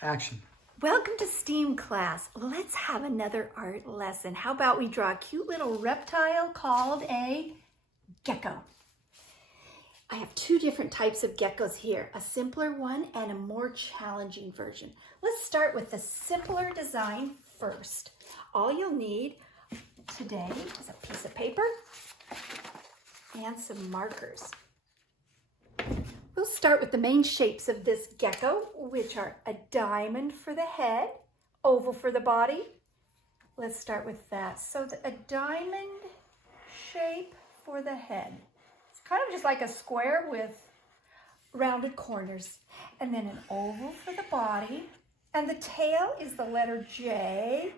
Action. Welcome to STEAM class. Let's have another art lesson. How about we draw a cute little reptile called a gecko? I have two different types of geckos here, a simpler one and a more challenging version. Let's start with the simpler design first. All you'll need today is a piece of paper and some markers. We'll start with the main shapes of this gecko, which are a diamond for the head, oval for the body. Let's start with that. So a diamond shape for the head. It's kind of just like a square with rounded corners. And then an oval for the body. And the tail is the letter J.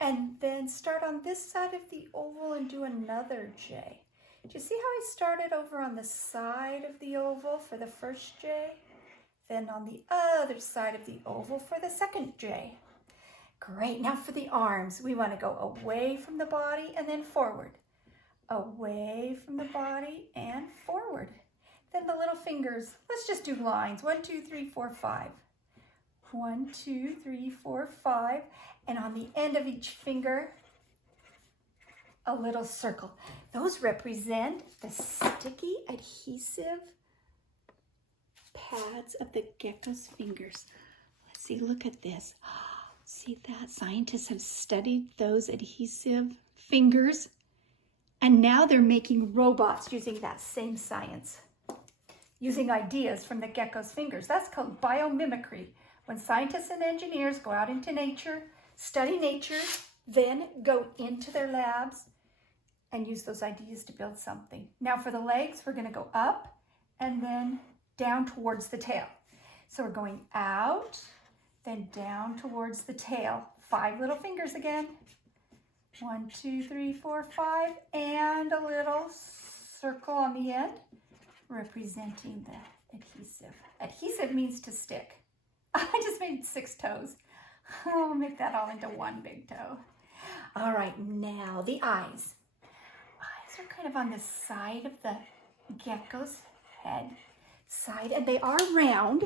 And then start on this side of the oval and do another J. Do you see how I started over on the side of the oval for the first J? Then on the other side of the oval for the second J. Great, now for the arms, we want to go away from the body and then forward. Away from the body and forward. Then the little fingers, let's just do lines. 1, 2, 3, 4, 5. 1, 2, 3, 4, 5. And on the end of each finger, a little circle. Those represent the sticky adhesive pads of the gecko's fingers. Let's see, look at this. See that? Scientists have studied those adhesive fingers, and now they're making robots using that same science, using ideas from the gecko's fingers. That's called biomimicry. When scientists and engineers go out into nature, study nature, then go into their labs and use those ideas to build something. Now for the legs, we're going to go up and then down towards the tail. So we're going out, then down towards the tail. 5 little fingers again. 1, 2, 3, 4, 5, and a little circle on the end representing the adhesive. Adhesive means to stick. I just made 6 toes. I'll make that all into one big toe. All right, now the eyes. Eyes are kind of on the side of the gecko's head side, and they are round,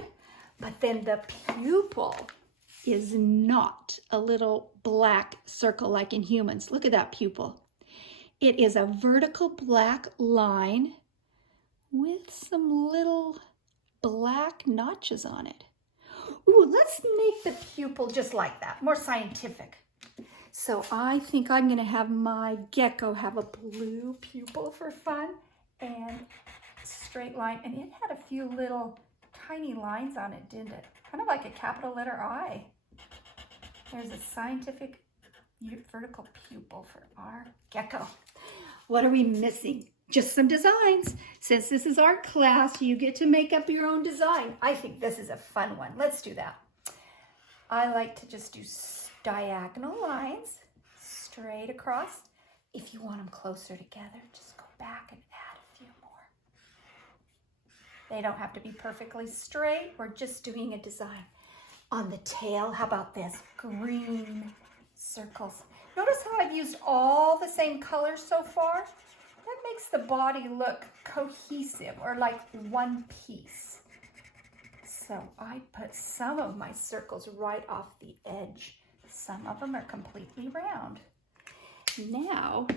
but then the pupil is not a little black circle like in humans. Look at that pupil. It is a vertical black line with some little black notches on it. Ooh, let's make the pupil just like that, more scientific. So I think I'm going to have my gecko have a blue pupil for fun and straight line. And it had a few little tiny lines on it, didn't it? Kind of like a capital letter I. There's a scientific vertical pupil for our gecko. What are we missing? Just some designs. Since this is art class, you get to make up your own design. I think this is a fun one. Let's do that. I like to just do diagonal lines straight across. If you want them closer together, just go back and add a few more. They don't have to be perfectly straight. We're just doing a design. On the tail, how about this? Green circles. Notice how I've used all the same colors so far? That makes the body look cohesive or like one piece. So I put some of my circles right off the edge. Some of them are completely round. Now,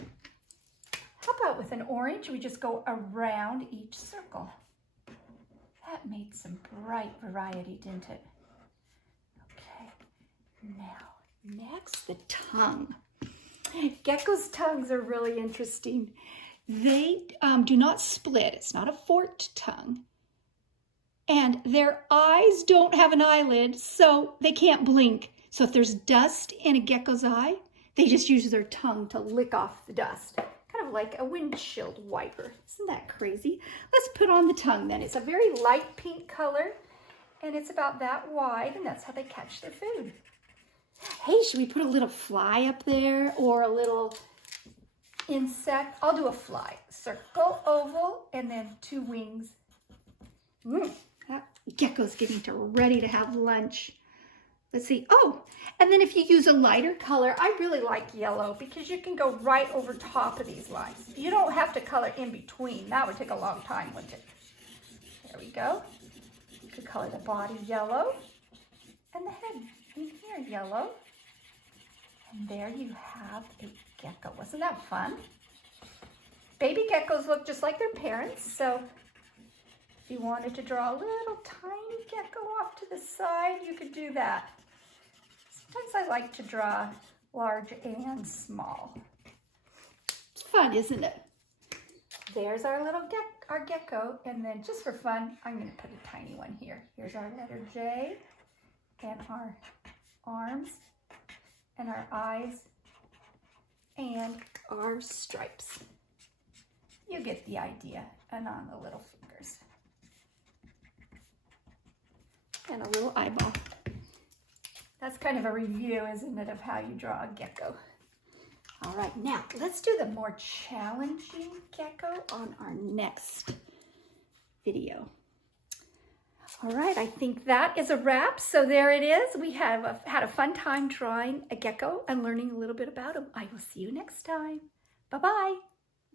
how about with an orange, we just go around each circle. That made some bright variety, didn't it? Okay, now, next, the tongue. Gecko's tongues are really interesting. They do not split. It's not a forked tongue. And their eyes don't have an eyelid, so they can't blink. So if there's dust in a gecko's eye, they just use their tongue to lick off the dust. Kind of like a windshield wiper. Isn't that crazy? Let's put on the tongue then. It's a very light pink color, and it's about that wide, and that's how they catch their food. Hey, should we put a little fly up there or a little insect? I'll do a fly. Circle, oval, and then 2 wings. That gecko's getting ready to have lunch. Let's see. Oh, and then if you use a lighter color, I really like yellow because you can go right over top of these lines. You don't have to color in between. That would take a long time, wouldn't it? There we go. You could color the body yellow. and the head in here, yellow. And there you have a gecko. Wasn't that fun? Baby geckos look just like their parents, so if you wanted to draw a little tiny gecko off to the side, you could do that. Sometimes I like to draw large and small. It's fun, isn't it? There's our little gecko, and then just for fun, I'm going to put a tiny one here. Here's our letter J, and our arms, and our eyes, and our stripes. You get the idea, and on the little fingers. And a little eyeball. That's kind of a review, isn't it, of how you draw a gecko. All right, now let's do the more challenging gecko on our next video. All right, I think that is a wrap. So there it is. We have had a fun time drawing a gecko and learning a little bit about him. I will see you next time. Bye-bye.